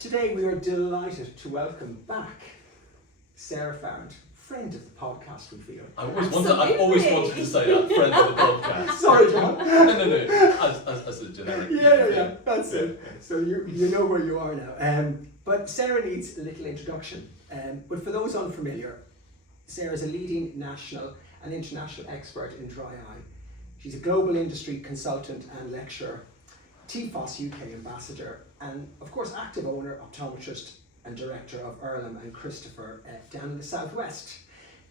Today we are delighted to welcome back Sarah Farrant, friend of the podcast, we feel. I've always wanted to say that, friend of the podcast. Sorry, John. No, as a generic. Yeah, that's it. So you know where you are now. But Sarah needs a little introduction. But for those unfamiliar, Sarah is a leading national and international expert in dry eye. She's a global industry consultant and lecturer, TFOS UK ambassador, and of course active owner, optometrist and director of Earlham and Christopher down in the southwest.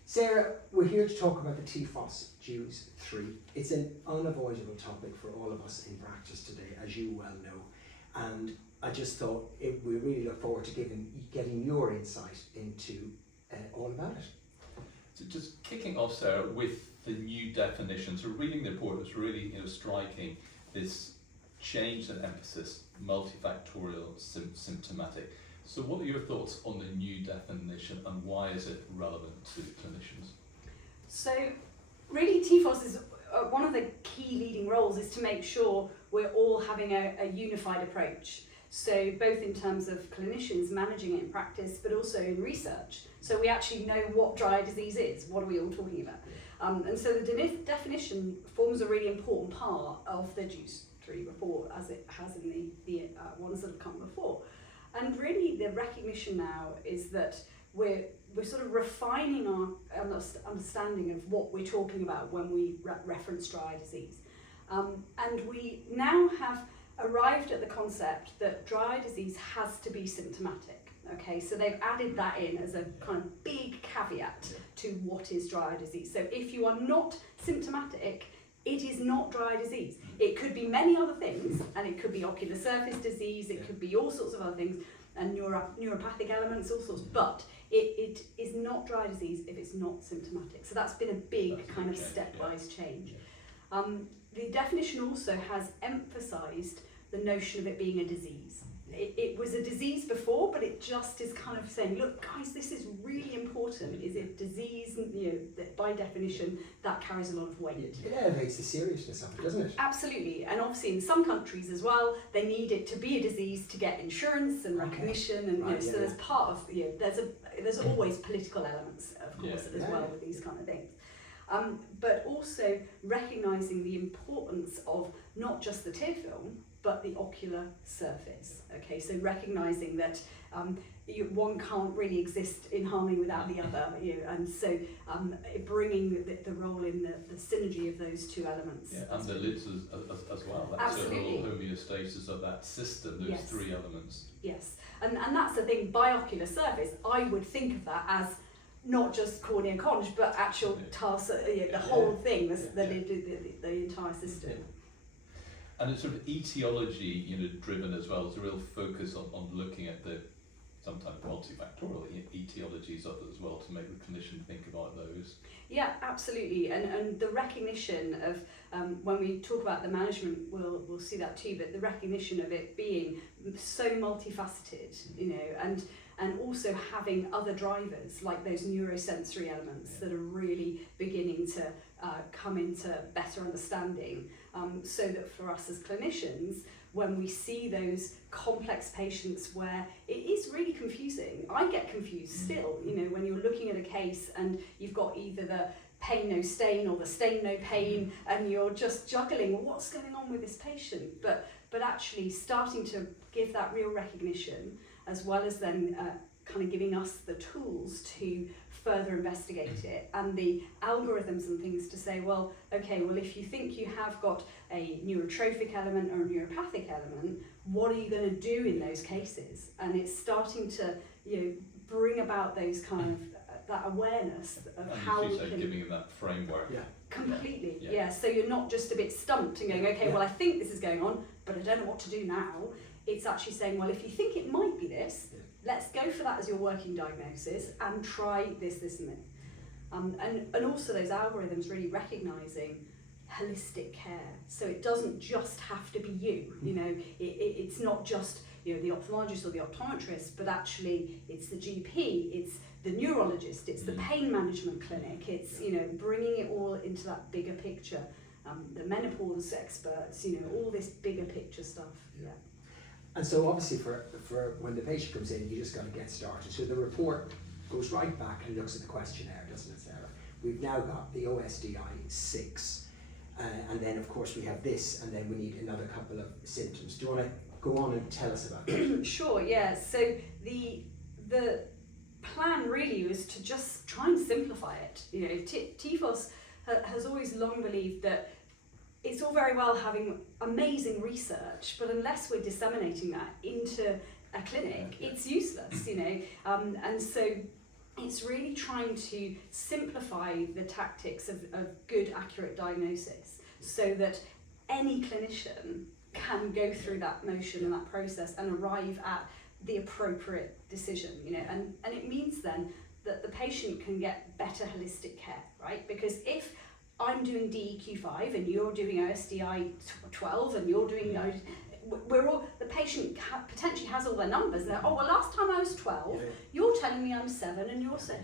Sarah, we're here to talk about the TFOS Dues 3. It's an unavoidable topic for all of us in practice today, as you well know, and I just thought we really look forward to getting your insight into all about it. So just kicking off, Sarah, with the new definition. So reading the report was really striking, this change in emphasis, multifactorial, symptomatic. So what are your thoughts on the new definition and why is it relevant to clinicians? So really TFOS is one of the key leading roles is to make sure we're all having a unified approach. So both in terms of clinicians managing it in practice, but also in research. So we actually know what dry eye disease is, what are we all talking about? And so the definition forms a really important part of the Dues 3 report, as it has in the ones that have come before. And really the recognition now is that we're sort of refining our understanding of what we're talking about when we reference dry eye disease. And we now have arrived at the concept that dry eye disease has to be symptomatic. Okay, so they've added that in as a kind of big caveat to what is dry eye disease. So if you are not symptomatic, it is not dry eye disease. It could be many other things, and it could be ocular surface disease, it could be all sorts of other things, and neuropathic elements, all sorts, but it is not dry eye disease if it's not symptomatic. So that's been a big kind of stepwise change. The definition also has emphasised the notion of it being a disease. It was a disease before, but it just is kind of saying, look, guys, this is really important. Is it disease? That by definition, that carries a lot of weight. It elevates the seriousness of it, doesn't it? Absolutely, and obviously in some countries as well, they need it to be a disease to get insurance and recognition, and so there's part of there's always political elements, of course, as well with these kind of things. But also recognising the importance of not just the tear film, but the ocular surface. Okay, so recognising that one can't really exist in harmony without the other, and so bringing the role in the synergy of those two elements. Yeah, and the lids as well. That Absolutely. overall homeostasis of that system, those three elements. Yes, and that's the thing, by ocular surface, I would think of that as not just cornea conj, but actual the whole thing, the entire system. Yeah. And it's sort of etiology, driven as well. There's a real focus on looking at the sometimes multifactorial etiologies of it as well to make the clinician think about those. Yeah, absolutely. And the recognition of when we talk about the management, we'll see that too. But the recognition of it being so multifaceted, and also having other drivers like those neurosensory elements that are really beginning to come into better understanding, so that for us as clinicians, when we see those complex patients where it is really confusing, I get confused still, when you're looking at a case and you've got either the pain no stain or the stain no pain, and you're just juggling what's going on with this patient, but actually starting to give that real recognition, as well as then kind of giving us the tools to further investigate it, and the algorithms and things to say, well, if you think you have got a neurotrophic element or a neuropathic element, what are you going to do in those cases? And it's starting to bring about those kind of that awareness of and how we can giving them that framework. Yeah. Completely, yeah. So you're not just a bit stumped and going, well, I think this is going on, but I don't know what to do now. It's actually saying, well, if you think it might be this, let's go for that as your working diagnosis and try this, and this. And also those algorithms really recognising holistic care. So it doesn't just have to be you, it's not just the ophthalmologist or the optometrist, but actually it's the GP, it's the neurologist, it's the pain management clinic, it's bringing it all into that bigger picture. The menopause experts, all this bigger picture stuff. And so obviously for when the patient comes in, you just got to get started. So the report goes right back and looks at the questionnaire, doesn't it, Sarah? We've now got the OSDI 6, and then of course we have this, and then we need another couple of symptoms. Do you want to go on and tell us about that? Sure, yeah. So the plan really was to just try and simplify it. You know, TFOS has always long believed that it's all very well having amazing research, but unless we're disseminating that into a clinic, it's useless, you know. And so it's really trying to simplify the tactics of good, accurate diagnosis so that any clinician can go through that motion and that process and arrive at the appropriate decision, you know. And it means then that the patient can get better holistic care, right? Because if I'm doing DEQ5 and you're doing OSDI 12 and you're doing, the patient potentially has all their numbers and they're, oh, well, last time I was 12, you're telling me I'm 7 and you're 7.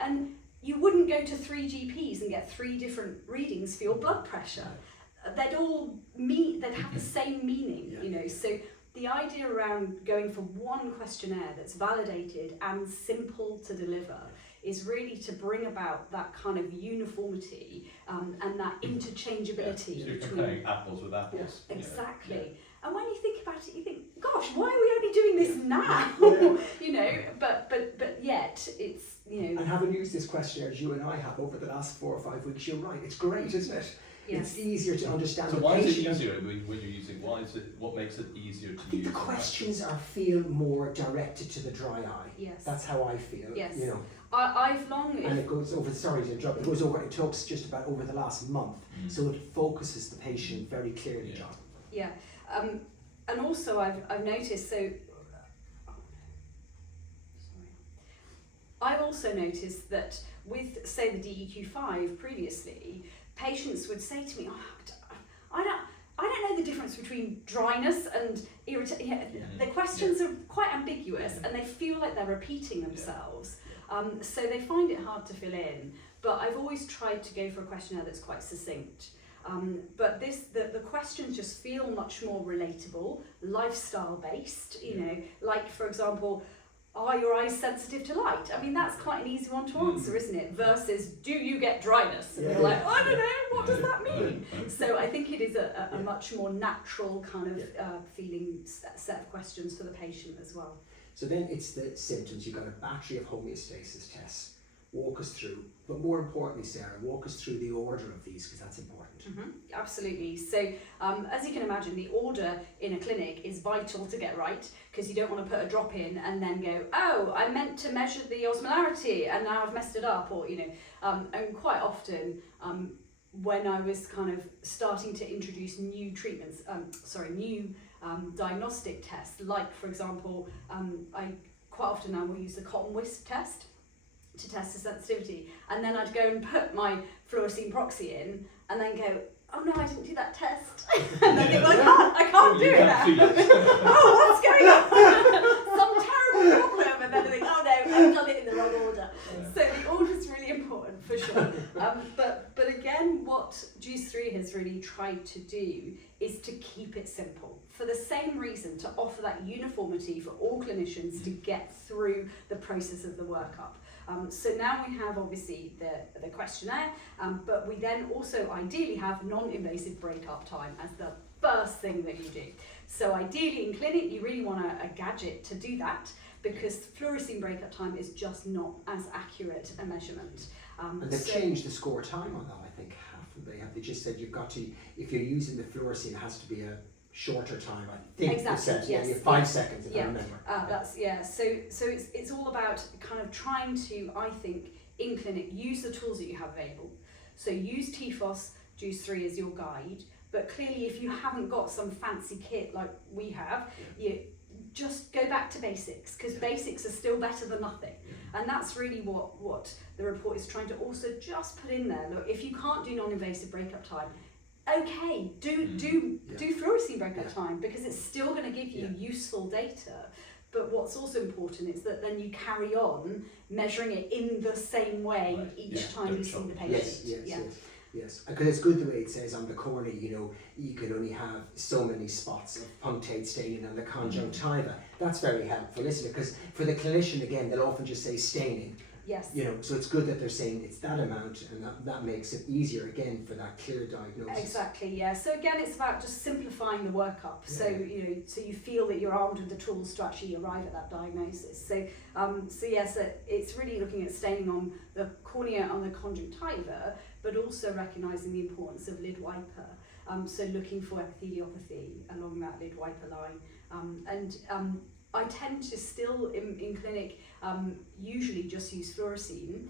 And you wouldn't go to 3 GPs and get 3 different readings for your blood pressure. They'd have the same meaning, you know. So the idea around going for one questionnaire that's validated and simple to deliver is really to bring about that kind of uniformity and that interchangeability. So you're comparing apples with apples. Exactly. And when you think about it, you think, gosh, why are we only doing this now? You know, but yet it's, you know. And having used this questionnaire as you and I have over the last 4 or 5 weeks, you're right, it's great, isn't it? Yes. It's easier to understand. So why is it easier when you're using? What makes it easier to use? I think the questions feel more directed to the dry eye. Yes. That's how I feel. Yes. You know. I've long. And it goes over. Sorry to interrupt. It talks just about over the last month, so it focuses the patient very clearly, John. Yeah. And also I've noticed. So. I've also noticed that with, say, the DEQ5 previously, patients would say to me, I don't know the difference between dryness and irritation. The questions are quite ambiguous and they feel like they're repeating themselves. So they find it hard to fill in. But I've always tried to go for a questionnaire that's quite succinct. But the questions just feel much more relatable, lifestyle based, you know, like for example, are your eyes sensitive to light? I mean, that's quite an easy one to answer, isn't it? Versus, do you get dryness? And you're like, I don't know, what does that mean? So I think it is a much more natural kind of feeling set of questions for the patient as well. So then it's the symptoms. You've got a battery of homeostasis tests. Walk us through, but more importantly, Sarah, walk us through the order of these because that's important. Absolutely. So as you can imagine, the order in a clinic is vital to get right because you don't want to put a drop in and then go, oh, I meant to measure the osmolarity and now I've messed it up, or you know. And quite often when I was kind of starting to introduce new treatments, new diagnostic tests, like for example, I quite often now will use the cotton wisp test to test the sensitivity, and then I'd go and put my fluorescein proxy in and then go, oh no, I didn't do that test. And then think, I can't do it now. Oh, what's going on? Some terrible problem. And then I think, oh no, I've done it in the wrong order. So the order is really important for sure. But again, what Juice 3 has really tried to do is to keep it simple. For the same reason, to offer that uniformity for all clinicians to get through the process of the workup. So now we have obviously the questionnaire, but we then also ideally have non-invasive breakup time as the first thing that you do. So ideally in clinic you really want a gadget to do that because fluorescein breakup time is just not as accurate a measurement. And they've changed the score time on that, I think, haven't they? They just said you've got to, if you're using the fluorescein, it has to be a shorter time, I think. Exactly. Yes. You have 5 seconds, if I remember. So it's all about kind of trying to, I think, in clinic, use the tools that you have available. So use TFOS Juice 3 as your guide, but clearly if you haven't got some fancy kit like we have, you just go back to basics, because basics are still better than nothing. And that's really what the report is trying to also just put in there. Look, if you can't do non-invasive breakup time, okay, do fluorescein breakup time, because it's still going to give you useful data. But what's also important is that then you carry on measuring it in the same way each time you see the patient. Yes, because it's good the way it says on the cornea, you know, you can only have so many spots of punctate staining on the conjunctiva. That's very helpful, isn't it? Because for the clinician, again, they'll often just say staining. Yes. You know, so it's good that they're saying it's that amount, and that makes it easier, again, for that clear diagnosis. Exactly, yeah. So again, it's about just simplifying the workup. Yeah. So, you know, so you feel that you're armed with the tools to actually arrive at that diagnosis. So, yes, it's really looking at staining on the cornea, on the conjunctiva, but also recognising the importance of lid wiper. So looking for epitheliopathy along that lid wiper line. I tend to still, in clinic, usually just use fluorescein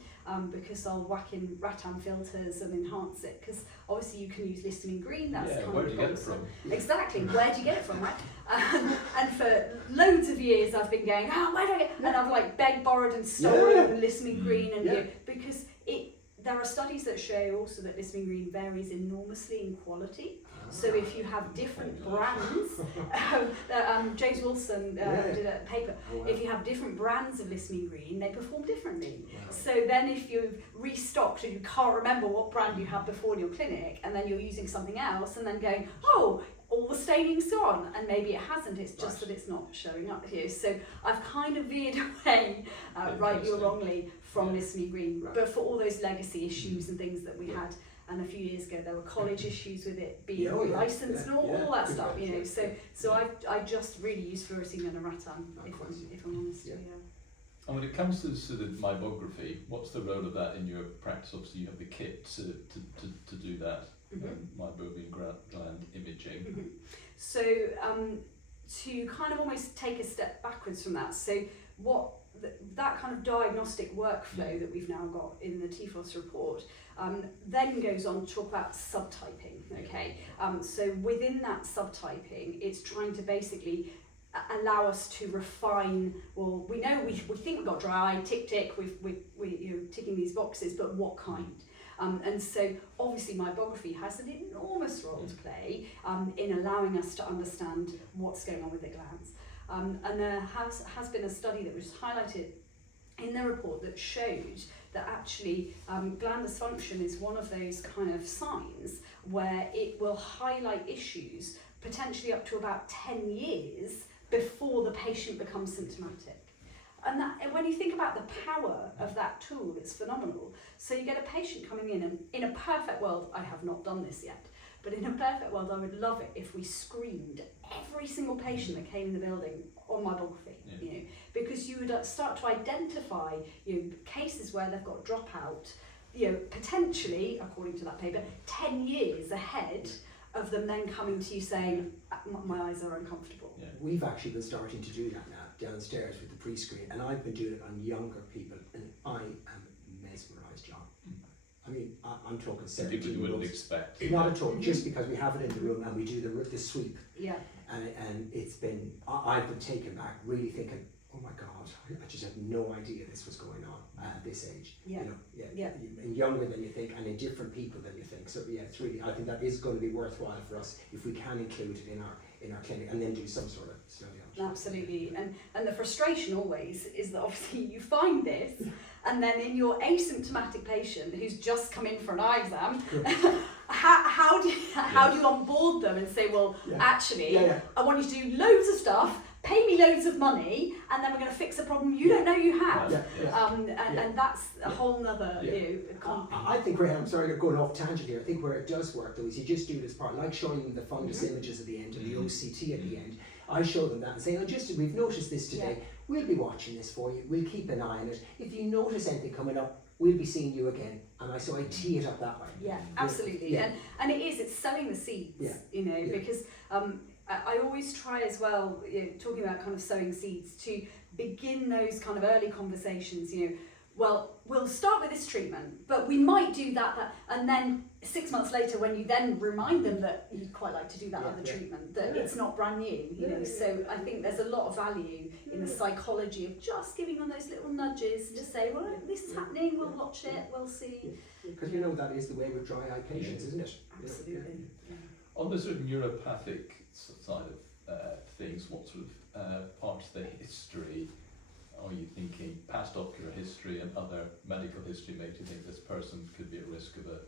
because I'll whack in rattan filters and enhance it, because obviously you can use listamine green, that's kind where of do you get it from? Exactly, where do you get it from, right? And for loads of years I've been going, where do I get it? And I've like begged, borrowed and stolen listamine green, and you know, because there are studies that show also that listamine green varies enormously in quality. So if you have different brands, James Wilson did a paper, if you have different brands of listamine green, they perform differently. Wow. So then if you've restocked and you can't remember what brand you had before in your clinic, and then you're using something else, and then going, oh, all the staining's gone, and maybe it hasn't, it's just that it's not showing up here. So I've kind of veered away, rightly or wrongly, from listamine green, but for all those legacy issues and things that we had. And a few years ago, there were college issues with it being licensed and all that stuff, you know. So I just really use fluorescein and a rattan, if I'm honest. Yeah. And when it comes to sort of meibography, what's the role of that in your practice? Obviously, you have the kit to do that, Meibomian gland imaging. Mm-hmm. So to kind of almost take a step backwards from that, so what that kind of diagnostic workflow that we've now got in the TFOS report then goes on to talk about subtyping, okay? So within that subtyping, it's trying to basically allow us to refine, well, we know we think we've got dry eye, tick, we're you know, ticking these boxes, but what kind? And so obviously meibography has an enormous role to play in allowing us to understand what's going on with the glands. And there has been a study that was highlighted in the report that showed that actually gland dysfunction is one of those kind of signs where it will highlight issues potentially up to about 10 years before the patient becomes symptomatic. And that, when you think about the power of that tool, it's phenomenal. So you get a patient coming in, and in a perfect world, I have not done this yet, but in a perfect world, I would love it if we screened every single patient that came in the building on meibography, you know, because you would start to identify, you know, cases where they've got dropout, you know, potentially, according to that paper, 10 years ahead of them then coming to you saying, my eyes are uncomfortable. Yeah. We've actually been starting to do that now downstairs with the pre-screen, and I've been doing it on younger people, and I am mesmerised, John. I mean, I'm talking 17 people you wouldn't expect. Not at all, just because we have it in the room and we do the sweep. Yeah. And it's been, I've been taken back, really thinking, oh my God, I just had no idea this was going on at this age. Yeah. You know, and younger than you think, and in different people than you think. So yeah, it's really, I think that is going to be worthwhile for us if we can include it in our clinic and then do some sort of study on it. Absolutely, and the frustration always is that obviously you find this, and then in your asymptomatic patient who's just come in for an eye exam, how do you onboard them and say, well, actually, I want you to do loads of stuff, pay me loads of money, and then we're going to fix a problem you don't know you have. And that's a whole nother, you know, I think where, I'm sorry, going off tangent here, I think where it does work though is you just do this part, like showing them the fundus images at the end and the OCT at the end. I show them that and say, we've noticed this today, we'll be watching this for you, we'll keep an eye on it. If you notice anything coming up, we'll be seeing you again. And so I tee it up that way. Yeah, absolutely. Yeah. And it's sowing the seeds, you know, because I always try as well, you know, talking about kind of sowing seeds, to begin those kind of early conversations, you know, well, we'll start with this treatment, but we might do that, and then 6 months later when you then remind them that you'd quite like to do that other treatment, that it's not brand new, you know, so I think there's a lot of value in the psychology of just giving them those little nudges to say, well, this is happening, we'll watch it, we'll see. Because you know that is the way with dry eye patients, isn't it? Absolutely. On the sort of neuropathic side of things, what sort of parts of the history are you thinking, past ocular history and other medical history, make you think this person could be at risk of a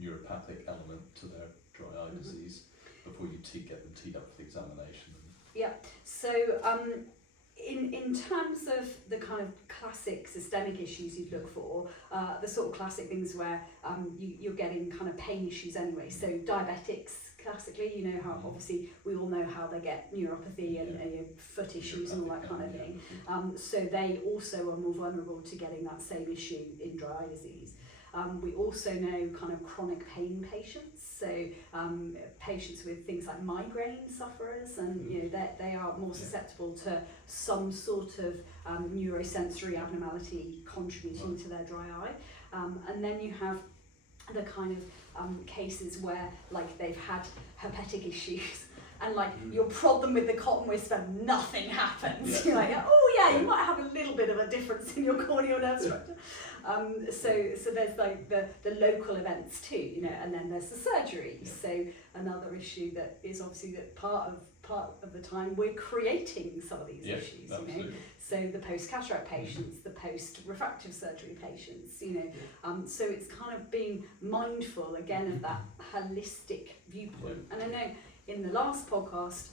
neuropathic element to their dry eye disease before you get them teed up for the examination. Yeah, so in terms of the kind of classic systemic issues you'd look for, the sort of classic things where you're getting kind of pain issues anyway. So diabetics, classically, you know how obviously we all know how they get neuropathy and foot issues and all that kind of thing. So they also are more vulnerable to getting that same issue in dry eye disease. We also know kind of chronic pain patients, so patients with things like migraine sufferers, and you know they are more susceptible to some sort of neurosensory abnormality contributing to their dry eye. And then you have the kind of cases where like they've had herpetic issues. And like you'll prod them with the cotton wisp and nothing happens. You're like, oh yeah, you might have a little bit of a difference in your corneal nerve structure. So there's like the local events too, you know, and then there's the surgery. So another issue that is obviously that part of the time we're creating some of these issues, you know. So the post-cataract patients, the post-refractive surgery patients, you know. So it's kind of being mindful again of that holistic viewpoint. And I know in the last podcast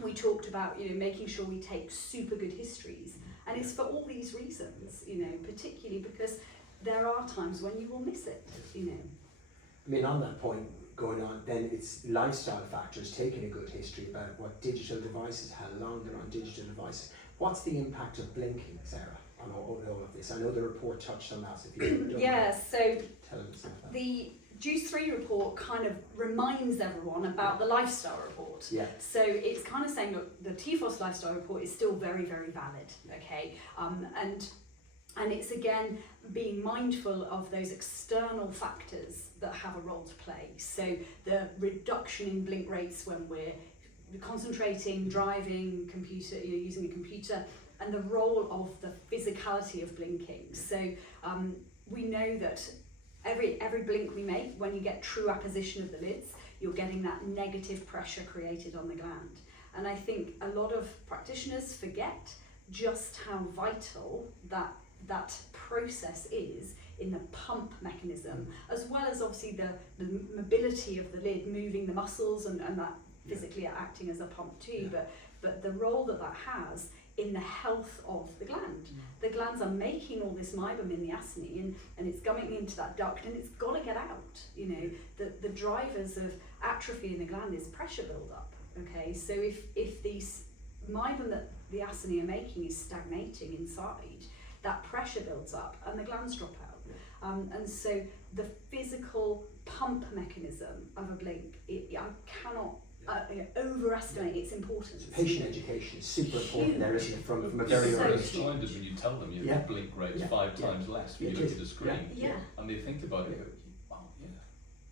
we talked about, you know, making sure we take super good histories, and it's for all these reasons, you know, particularly because there are times when you will miss it, you know. I mean, on that point, going on, then it's lifestyle factors, taking a good history about what digital devices, how long they're on digital devices. What's the impact of blinking, Sarah, on all of this? I know the report touched on that, so if you don't so tell us about that. The Juice 3 report kind of reminds everyone about the lifestyle report. Yeah. So it's kind of saying, look, the TFOS lifestyle report is still very, very valid, okay? And it's again being mindful of those external factors that have a role to play. So the reduction in blink rates when we're concentrating, driving, using a computer, and the role of the physicality of blinking. So we know that every blink we make, when you get true apposition of the lids, you're getting that negative pressure created on the gland. And I think a lot of practitioners forget just how vital that process is in the pump mechanism, as well as obviously the mobility of the lid, moving the muscles and that physically acting as a pump too, but the role that has in the health of the gland. The glands are making all this Meibomian, the acini, and it's going into that duct, and it's got to get out. You know, the drivers of atrophy in the gland is pressure build-up. Okay, so if these Meibomian that the acini are making is stagnating inside, that pressure builds up and the glands drop out. And so the physical pump mechanism of a blink, I cannot overestimate its importance. Patient education is super important there, isn't it? From a very early early stage. When you tell them your blink rate's 5 times less when you look at the screen, and they think about it, oh yeah,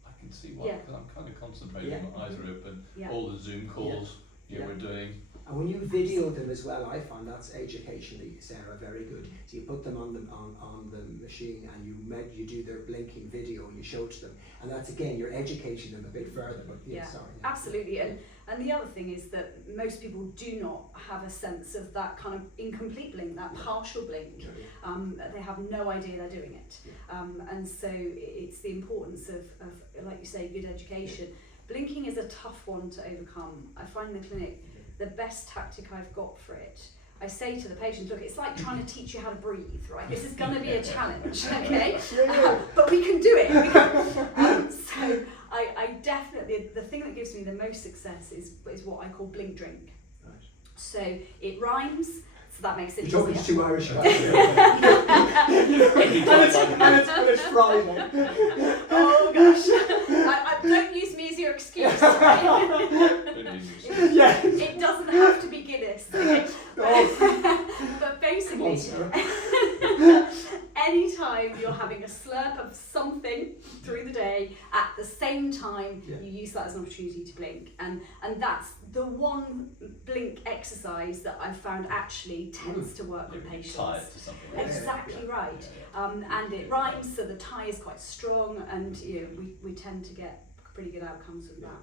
I can see why, because I'm kind of concentrating, my eyes are open, all the Zoom calls we're doing. And when you video them as well, I find that's educationally, Sarah, very good. So you put them on the machine and you do their blinking video and you show it to them, and that's again you're educating them a bit further. But absolutely. And the other thing is that most people do not have a sense of that kind of incomplete blink, that partial blink. They have no idea they're doing it, and so it's the importance of like you say, good education. Blinking is a tough one to overcome. I find in the clinic the best tactic I've got for it, I say to the patient, look, it's like trying to teach you how to breathe, right? This is going to be a challenge, okay? But we can do it. So I definitely, the thing that gives me the most success is what I call blink drink. Right. So it rhymes, so that makes it easier. You're talking to 2 Irish guys. And it's Friday. Oh gosh. I don't use me as your excuse. It doesn't have to be Guinness. Okay? But basically, anytime you're having a slurp of something through the day, at the same time you use that as an opportunity to blink, and that's the one blink exercise that I've found actually tends to work with patients. Tie it to something. Exactly right. And it rhymes, so the tie is quite strong, and we tend to get pretty good outcomes with that.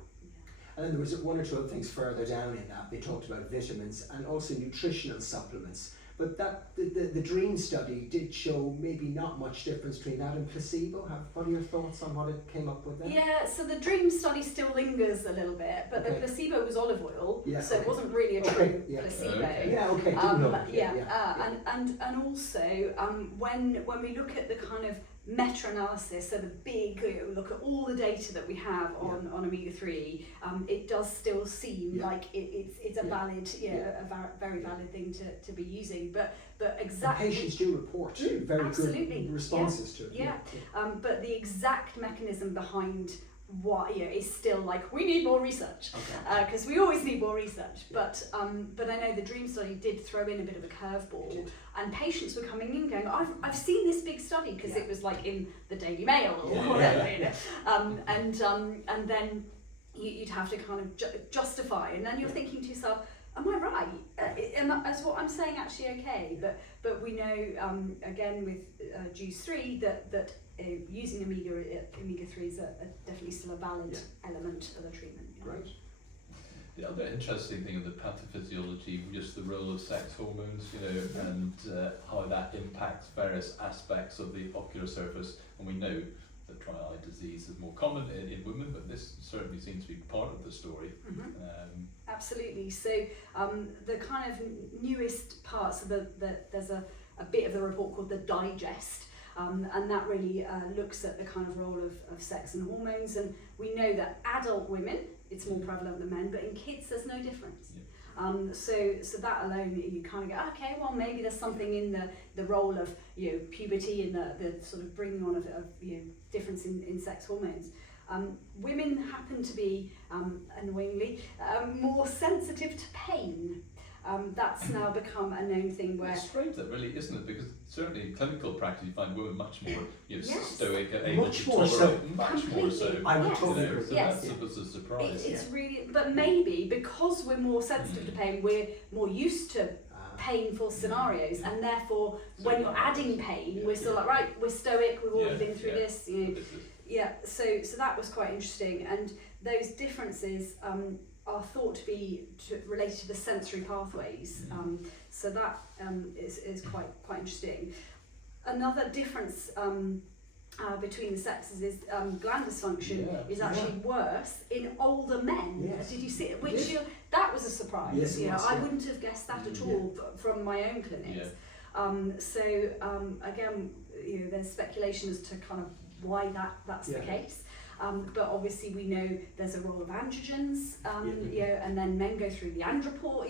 And then there was 1 or 2 other things further down in that. They talked about vitamins and also nutritional supplements But the DREAM study did show maybe not much difference between that and placebo. What are your thoughts on what it came up with there? Yeah, so the DREAM study still lingers a little bit, but the Okay. placebo was olive oil, Yeah, so it okay. wasn't really a true Yeah. placebo. Okay. Yeah, okay, didn't know. And also when we look at the kind of meta-analysis, so the big look at all the data that we have on omega-3, it does still seem like it's a valid, a very valid thing to be using. But exactly. And patients do report very absolutely. good responses to it. Yeah. But the exact mechanism behind what is still like we need more research because we always need more research. But I know the DREAM study did throw in a bit of a curveball, and patients were coming in going, I've seen this big study because it was like in the Daily Mail or whatever, you know. And then you'd have to kind of justify, and then you're thinking to yourself, am I right? Is what I'm saying actually okay? But we know again with Juice 3 that using omega-3 is definitely still a valid element of the treatment. Right. The other interesting thing in the pathophysiology, just the role of sex hormones, and how that impacts various aspects of the ocular surface. And we know that dry eye disease is more common in women, but this certainly seems to be part of the story. Absolutely. So the kind of newest parts of there's a bit of the report called the Digest. And that really looks at the kind of role of sex and hormones, and we know that adult women, it's more prevalent than men, but in kids there's no difference. So that alone you kind of go, okay, well maybe there's something in the role of puberty and the sort of bringing on of difference in sex hormones. Women happen to be annoyingly more sensitive to pain. That's now become a known thing where... It's strange that really, isn't it? Because certainly in clinical practice you find women much more stoic and able to tolerate, much more so. I would totally agree. So that was a surprise. It's really, but maybe because we're more sensitive to pain, we're more used to painful scenarios, and therefore when you're adding pain, we're still like, right, we're stoic, we've already been through this, so that was quite interesting, and those differences are thought to be related to the sensory pathways, so that is quite interesting. Another difference between the sexes is gland dysfunction is actually worse in older men. Yes. Did you see it? Which that was a surprise. Yes, it was, I wouldn't have guessed that at all from my own clinics. Again, there's speculation as to kind of why that's the case. But obviously we know there's a role of androgens, and then men go through the andropore.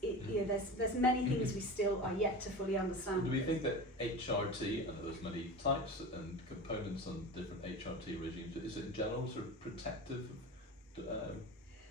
There's many things we still are yet to fully understand. Do we think that HRT, and there's many types and components on different HRT regimes, is it in general sort of protective of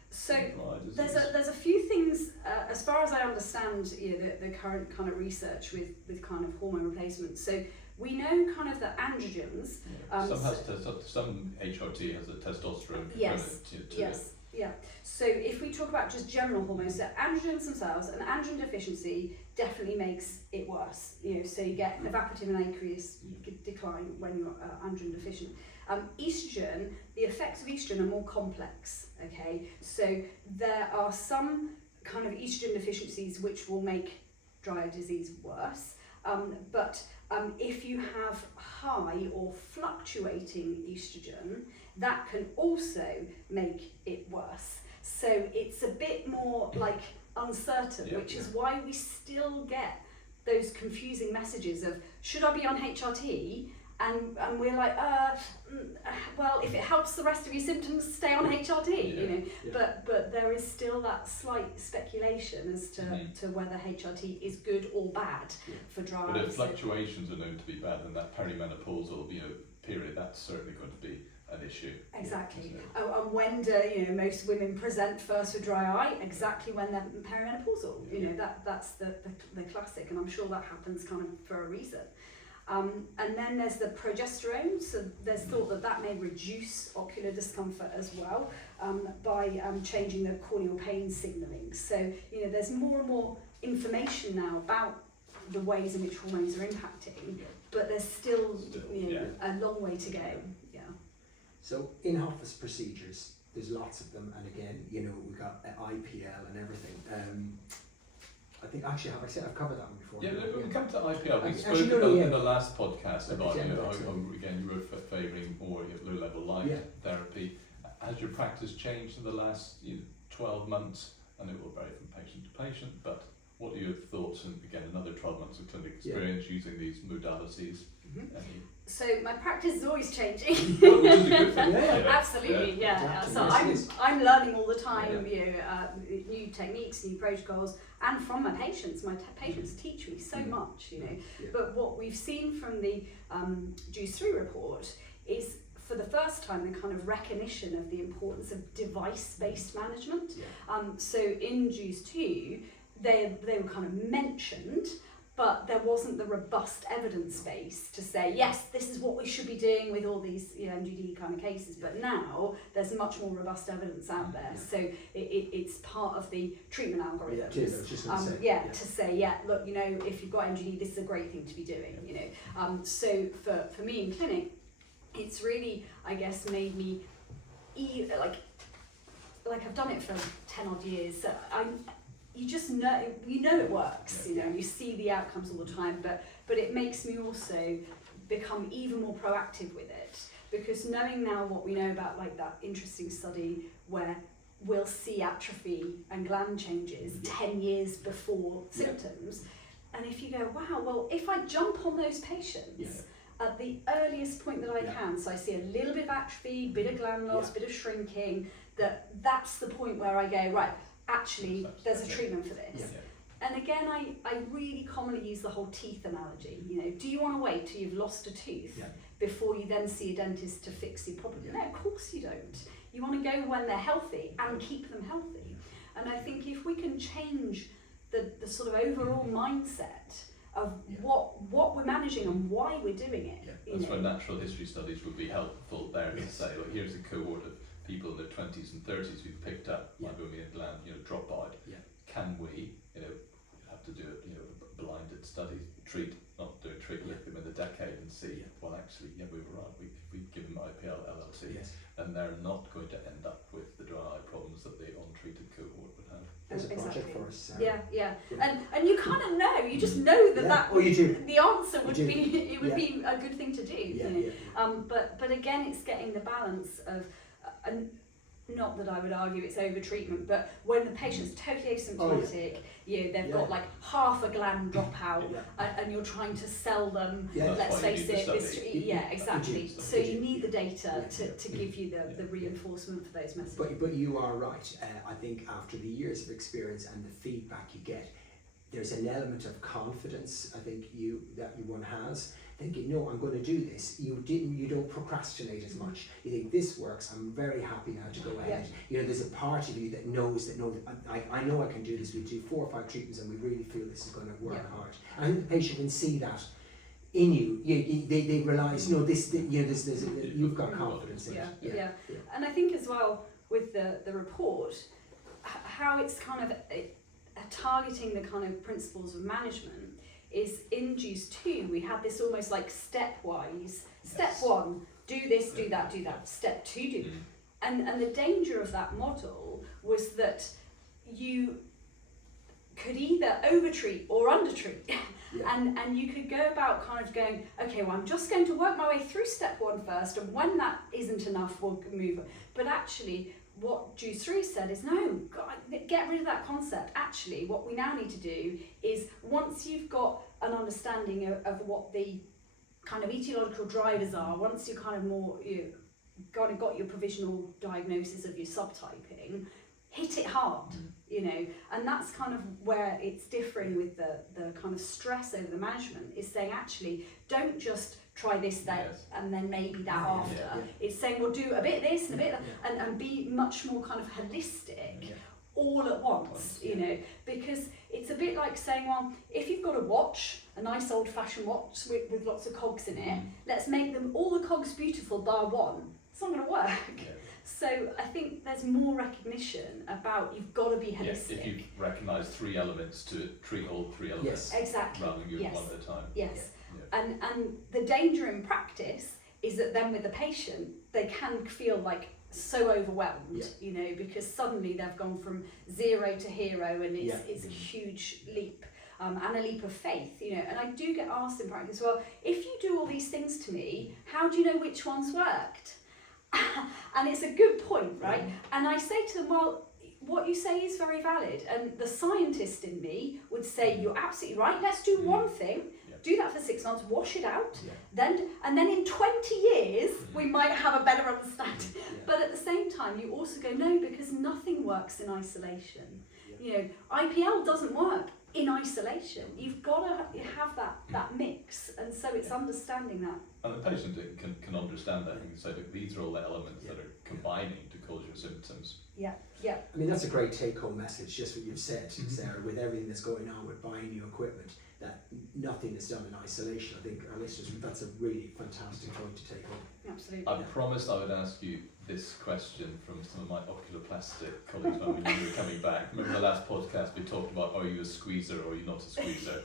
so dry disease? there's a few things as far as I understand the current kind of research with kind of hormone replacement. So we know kind of that androgens. Some HRT has a testosterone yes, component to yes, yeah. So if we talk about just general hormones, so androgens themselves, an androgen deficiency definitely makes it worse. So you get evaporative and aqueous decline when you're androgen deficient. Estrogen, the effects of estrogen are more complex. Okay, so there are some kind of estrogen deficiencies which will make dry eye disease worse, but if you have high or fluctuating estrogen, that can also make it worse. So it's a bit more like uncertain, which is why we still get those confusing messages of, should I be on HRT? And we're like, well, if it helps the rest of your symptoms, stay on HRT, But there is still that slight speculation as to whether HRT is good or bad for dry eyes. But if fluctuations are known to be bad, then that perimenopausal period, that's certainly going to be an issue. Exactly. And when do most women present first with dry eye? Exactly when they're perimenopausal. That's the classic, and I'm sure that happens kind of for a reason. And then there's the progesterone, so there's thought that may reduce ocular discomfort as well by changing the corneal pain signalling. So there's more and more information now about the ways in which hormones are impacting, but there's still a long way to go. So in-office procedures, there's lots of them, and again, we've got IPL and everything. think actually I've covered that one before. Yeah, when we come to IPL, we Actually, spoke no, about yeah. in the last podcast about Demodex, again you were favouring more low-level light therapy. Has your practice changed in the last 12 months? And it will vary from patient to patient, but what are your thoughts? And again, another 12 months of clinical experience using these modalities. So my practice is always changing. Which is a good thing. Absolutely, Exactly. So Yes, I'm learning all the time, new techniques, new protocols, and from my patients. My patients teach me so much, But what we've seen from the Juice 3 report is, for the first time, the kind of recognition of the importance of device-based management. So in Juice 2, they were kind of mentioned, but there wasn't the robust evidence base to say, yes, this is what we should be doing with all these MGDE kind of cases. But now there's much more robust evidence out there. So it's part of the treatment algorithms. To say, look, if you've got MGDE, this is a great thing to be doing. So for me in clinic, it's really, I guess, made me like I've done it for 10 odd years. So you just know, it works, you see the outcomes all the time, but it makes me also become even more proactive with it, because knowing now what we know about like that interesting study where we'll see atrophy and gland changes 10 years before symptoms, and if you go, wow, well, if I jump on those patients at the earliest point that I can, so I see a little bit of atrophy, bit of gland loss, bit of shrinking, that's the point where I go, right, actually, there's a treatment for this. And again, I really commonly use the whole teeth analogy. Do you want to wait till you've lost a tooth before you then see a dentist to fix your problem? No, of course you don't. You want to go when they're healthy and keep them healthy. And I think if we can change the sort of overall mindset of what we're managing and why we're doing it. That's where natural history studies would be helpful there to say, look, here's a cohort of people in their 20s and 30s who've picked up Meibomian gland dropout. Can we, have to do a blinded study, look them in a decade and see, well, actually, we were right. If we give them IPL LLC, then they're not going to end up with the dry eye problems that the untreated cohort would have. There's a project for us. And you kind of know, you just know that you do. The answer would be, it would be a good thing to do. But again, it's getting the balance of, not that I would argue it's over treatment, but when the patient's totally asymptomatic, they've got like half a gland dropout, and you're trying to sell them. Let's face it, exactly. So you need the data to give you the reinforcement for those messages. But you are right. I think after the years of experience and the feedback you get, there's an element of confidence. I think one has. Thinking, no, I'm going to do this. You don't procrastinate as much. You think this works. I'm very happy now to go ahead. There's a part of you that knows that I know I can do this. We do 4 or 5 treatments, and we really feel this is going to work hard. And I think the patient can see that in you. They realise, you've got confidence in it. And I think as well with the report, how it's kind of targeting the kind of principles of management. Is in Juice 2, we had this almost like stepwise. Step 1, do this, do that, do that. Step 2, do. And the danger of that model was that you could either overtreat or undertreat. And you could go about kind of going, okay, well, I'm just going to work my way through step 1 first, and when that isn't enough, we'll move on. But actually, what Juice 3 said is, no, get rid of that concept. Actually, what we now need to do is, once you've got an understanding of what the kind of etiological drivers are, once you kind of more, got your provisional diagnosis of your subtyping, hit it hard, and that's kind of where it's differing with the kind of stress over the management, is saying, actually, don't just try this, that, and then maybe that after. It's saying, we'll do a bit of this and a bit of that, and be much more kind of holistic all at once, because it's a bit like saying, well, if you've got a watch, a nice old-fashioned watch with lots of cogs in it, let's make them all the cogs beautiful bar one. It's not going to work. So I think there's more recognition about you've got to be holistic. If you recognise 3 elements, to treat all 3 elements, rather than one at a time. And the danger in practice is that then with the patient, they can feel like so overwhelmed, Yeah. you know, because suddenly they've gone from 0 to hero, and Yeah. it's a huge leap. And a leap of faith, you know, and I do get asked in practice, well, if you do all these things to me, how do you know which ones worked? And it's a good point, right? And I say to them, well, what you say is very valid, and the scientist in me would say, you're absolutely right, let's do one thing, do that for 6 months, wash it out, then in 20 years we might have a better understanding. But at the same time, you also go, no, because nothing works in isolation. You know, IPL doesn't work in isolation. You've got to have that mix, and so it's understanding that. And the patient can understand that and can say, look, these are all the elements that are combining to cause your symptoms. Yeah, yeah. I mean, that's a great take-home message, just what you've said, Sarah, with everything that's going on with buying new equipment, that nothing is done in isolation. I think our listeners, that's a really fantastic point to take home. Absolutely. I promised I would ask you this question from some of my oculoplastic colleagues when we knew you were coming back. Remember the last podcast we talked about, are you a squeezer or are you not a squeezer?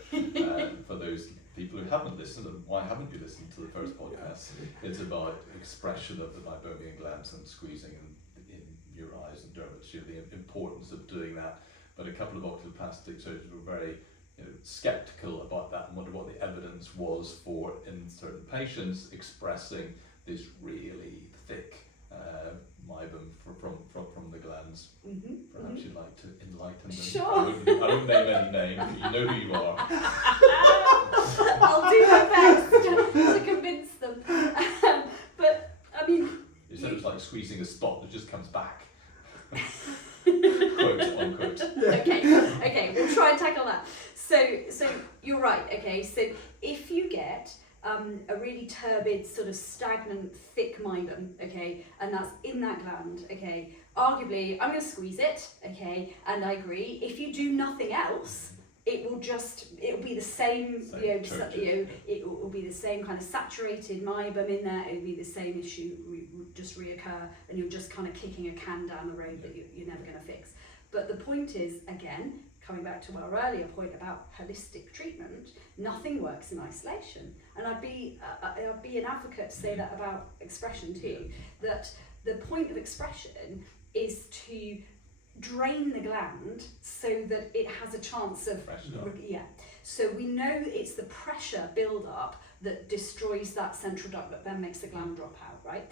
For those people who haven't listened, and why haven't you listened to the first podcast? It's about expression of the Meibomian glands and squeezing in your eyes and dermatitis, the importance of doing that. But a couple of oculoplastic surgeons were very skeptical about that and wondered what the evidence was for, in certain patients, expressing this really thick meibum from the glands. Perhaps you'd like to enlighten them. Sure. I won't name any names, but you know who you are. I'll do my best to convince them. But I mean, You said it's like squeezing a spot that just comes back. Quote unquote. Okay, we'll try and tackle that. So you're right. Okay, so if you get a really turbid, sort of stagnant, thick meibum, okay, and that's in that gland, okay, arguably I'm going to squeeze it, okay, and I agree. If you do nothing else, it will be the same, it will be the same kind of saturated meibum in there. It will be the same issue just reoccur, and you're just kind of kicking a can down the road that you're never going to fix. But the point is, again, coming back to our earlier point about holistic treatment, nothing works in isolation. And I'd be an advocate to say that about expression too, that the point of expression is to drain the gland so that it has a chance of so we know it's the pressure build up that destroys that central duct that then makes the gland drop out, right?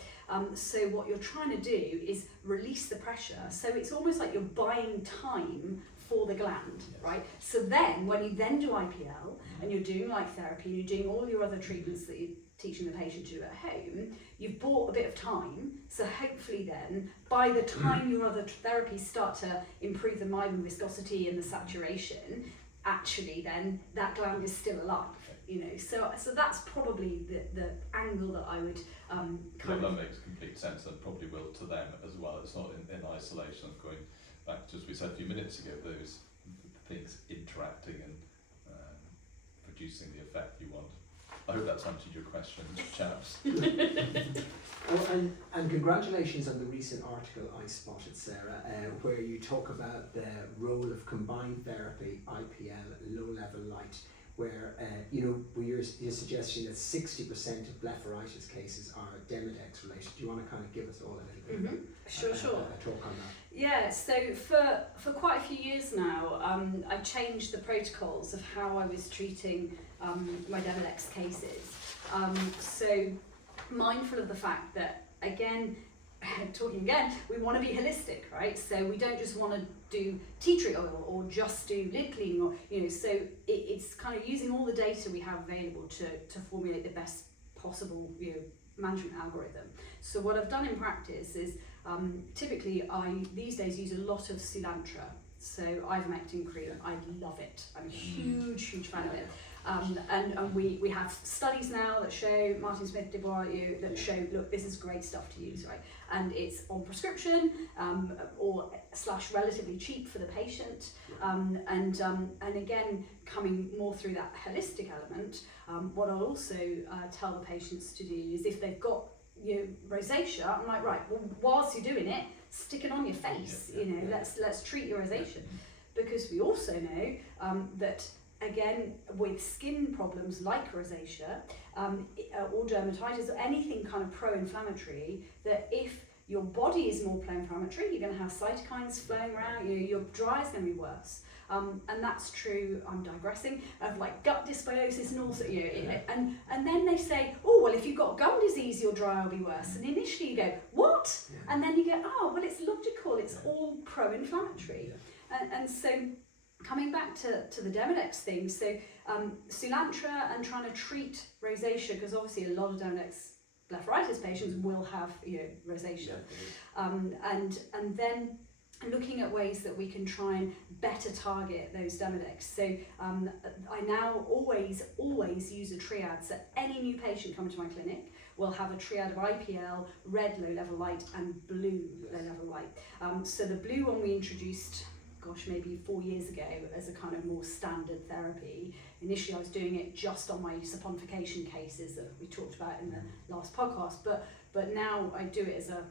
So what you're trying to do is release the pressure, so it's almost like you're buying time for the gland, right? So then when you then do IPL and you're doing light therapy and you're doing all your other treatments that you're teaching the patient to do at home, you've bought a bit of time, so hopefully then by the time your other therapies start to improve the meibum viscosity and the saturation, actually then that gland is still alive, you know. So that's probably the angle that I would that makes complete sense, and probably will to them as well. It's not in isolation of going back to, as we said a few minutes ago, those things interacting and producing the effect you want. I hope that's answered your question, chaps. And congratulations on the recent article I spotted, Sarah, where you talk about the role of combined therapy, IPL, low-level light, where you're suggesting that 60% of blepharitis cases are Demodex related. Do you want to kind of give us all a little bit Sure. a talk on that? Yeah, so for quite a few years now, I changed the protocols of how I was treating my Demodex cases. So mindful of the fact that, again, we want to be holistic, right? So we don't just want to do tea tree oil or just do lid cleaning, or so it's kind of using all the data we have available to formulate the best possible management algorithm. So what I've done in practice is typically I these days use a lot of Soolantra, so ivermectin cream. I love it. I'm a huge fan of it. And we have studies now that show, Martin Smith did that show, look, this is great stuff to use, right? And it's on prescription or / relatively cheap for the patient. And again, coming more through that holistic element, what I'll also tell the patients to do is if they've got rosacea, I'm like, right, well, whilst you're doing it, stick it on your face. Let's treat your rosacea, because we also know that, again, with skin problems like rosacea or dermatitis or anything kind of pro-inflammatory, that if your body is more pro-inflammatory, you're going to have cytokines flowing around, your dry is going to be worse. And that's true, I'm digressing, of like gut dysbiosis and also, and then they say, oh, well, if you've got gum disease, your dry will be worse. And initially you go, what? Yeah. And then you go, oh, well, it's logical, it's all pro-inflammatory. And so coming back to the Demodex thing, so Soolantra and trying to treat rosacea, because obviously a lot of Demodex blepharitis patients will have rosacea, and then looking at ways that we can try and better target those Demodex. So I now always use a triad. So any new patient coming to my clinic will have a triad of IPL, red low level light, and blue low level light. So the blue one we introduced, gosh, maybe 4 years ago as a kind of more standard therapy. Initially I was doing it just on my saponification cases that we talked about in the last podcast, but now I do it as a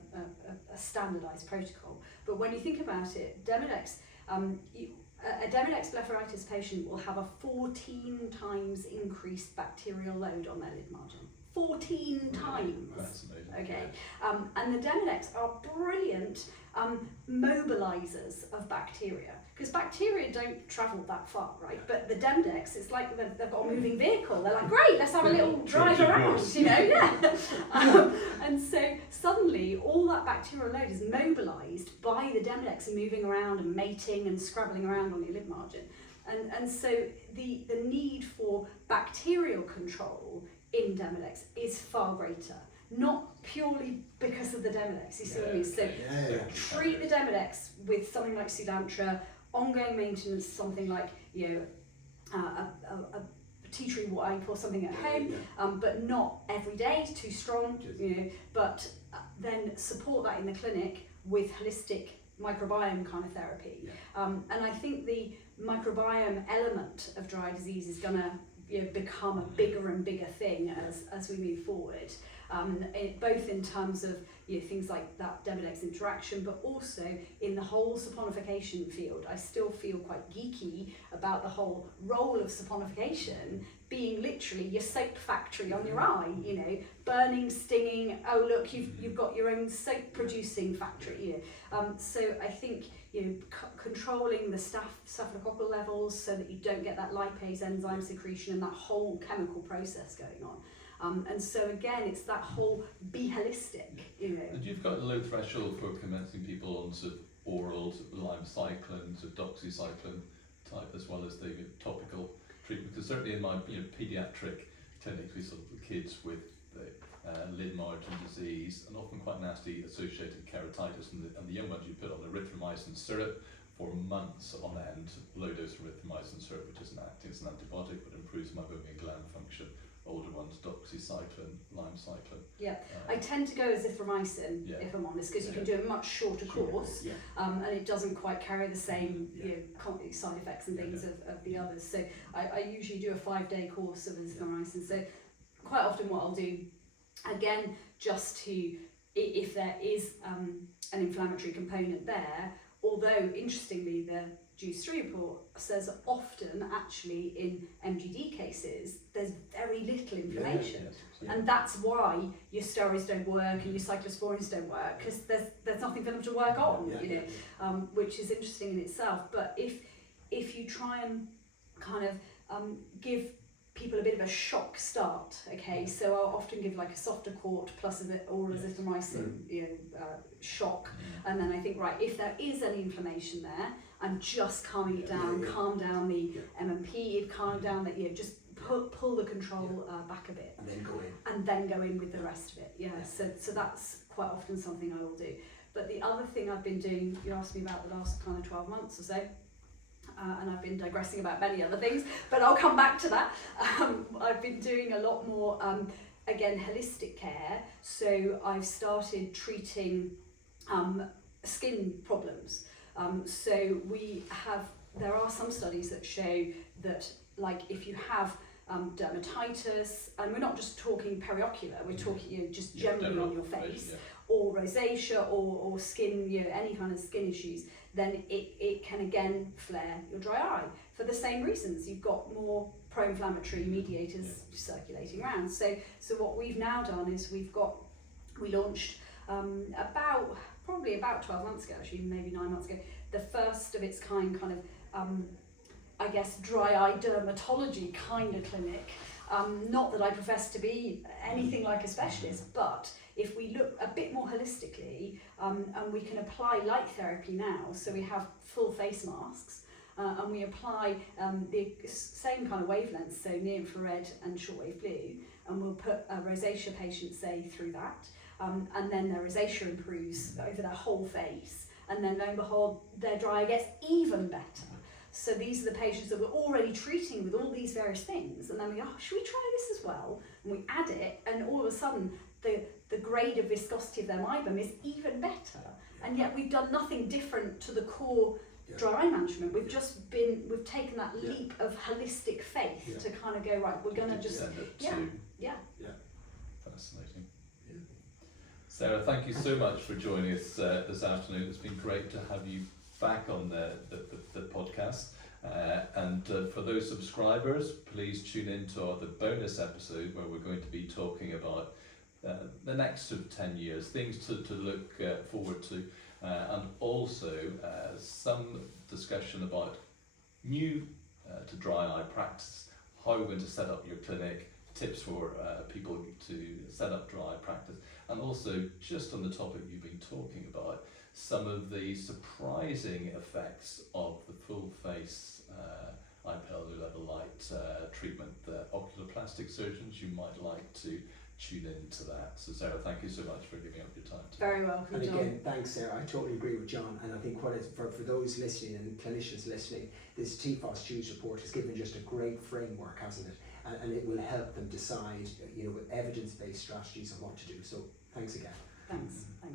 standardized protocol. But when you think about it, Demodex, a Demodex blepharitis patient will have a 14 times increased bacterial load on their lid margin. 14 times. That's amazing. Okay, and the Demodex are brilliant mobilizers of bacteria, because bacteria don't travel that far, right? But the Demodex, it's like they've got a moving vehicle. They're like, great, let's have a little drive around, and so suddenly all that bacterial load is mobilized by the Demodex moving around and mating and scrabbling around on your lid margin. And so the need for bacterial control in Demodex is far greater. Not purely because of the Demodex, you see what I mean? So treat the Demodex with something like Soolantra, ongoing maintenance, something like a tea tree wipe or something at home, but not every day, too strong, but then support that in the clinic with holistic microbiome kind of therapy. And I think the microbiome element of dry disease is going to become a bigger and bigger thing as we move forward, both in terms of things like that Demodex interaction, but also in the whole saponification field. I still feel quite geeky about the whole role of saponification being literally your soap factory on your eye, burning, stinging, oh look, you've got your own soap producing factory. So I think controlling the staphylococcal levels so that you don't get that lipase enzyme secretion and that whole chemical process going on. And so again, it's that whole be holistic. And you've got a low threshold for commencing people on sort of oral limecycline, sort of doxycycline type, as well as the topical treatment. Because certainly in my paediatric clinics, we saw kids with the lid margin disease and often quite nasty associated keratitis, and the young ones you put on erythromycin syrup for months on end, low dose erythromycin syrup, which isn't acting as an antibiotic but improves Meibomian gland function. Older ones, doxycycline, limecycline. Yeah, I tend to go as azithromycin, if I'm honest, because you can do a much shorter course, and it doesn't quite carry the same side effects and things of the others. So I usually do a 5-day course of azithromycin. So quite often what I'll do, again, just to, if there is an inflammatory component there, although interestingly the Juice 3 report says often actually in MGDE cases there's very little inflammation, and that's why your steroids don't work and your cyclosporins don't work, because there's nothing for them to work on, which is interesting in itself. But if you try and kind of give people a bit of a shock start, so I'll often give like a softer quart plus a bit oral azithromycin shock, and then I think, right, if there is any inflammation there, I'm just calming it down, calm down the MMP, calm down that, just pull the control back a bit, and then go in with the rest of it. So that's quite often something I will do. But the other thing I've been doing, you asked me about the last kind of 12 months or so, and I've been digressing about many other things, but I'll come back to that. I've been doing a lot more, again, holistic care. So I've started treating skin problems. So there are some studies that show that, like, if you have dermatitis, and we're not just talking periocular, we're talking just generally on your face, or rosacea, or skin, any kind of skin issues, then it can again flare your dry eye for the same reasons. You've got more pro-inflammatory mediators circulating around. So what we've now done is we launched probably about 12 months ago, actually maybe 9 months ago, the first of its kind I guess dry eye dermatology kind of clinic. Not that I profess to be anything like a specialist, but if we look a bit more holistically, and we can apply light therapy now, so we have full face masks, and we apply the same kind of wavelengths, so near infrared and shortwave blue, and we'll put a rosacea patient, say, through that, and then their rosacea improves over their whole face, and then lo and behold, their dry eye gets even better. So these are the patients that we're already treating with all these various things, and then we go, oh, should we try this as well? And we add it, and all of a sudden, the grade of viscosity of their meibum is even better. And yet we've done nothing different to the core dry eye management. We've taken that leap of holistic faith to kind of go, right, we're going to just, Fascinating. Sarah, thank you so much for joining us this afternoon. It's been great to have you back on the podcast. And for those subscribers, please tune in to the bonus episode where we're going to be talking about the next sort of 10 years, things to look forward to, and also some discussion about new to dry eye practice, how we're going to set up your clinic, tips for people to set up dry eye practice, and also just on the topic you've been talking about, some of the surprising effects of the full face IPL level light treatment that ocular plastic surgeons, you might like to tune into that. So Sarah, thank you so much for giving up your time today. Very welcome, And John. again, thanks Sarah, I totally agree with John, and I think what is, for those listening and clinicians listening, this TFOS Choose report has given just a great framework, hasn't it? And it will help them decide, with evidence-based strategies on what to do. So thanks again. Thanks.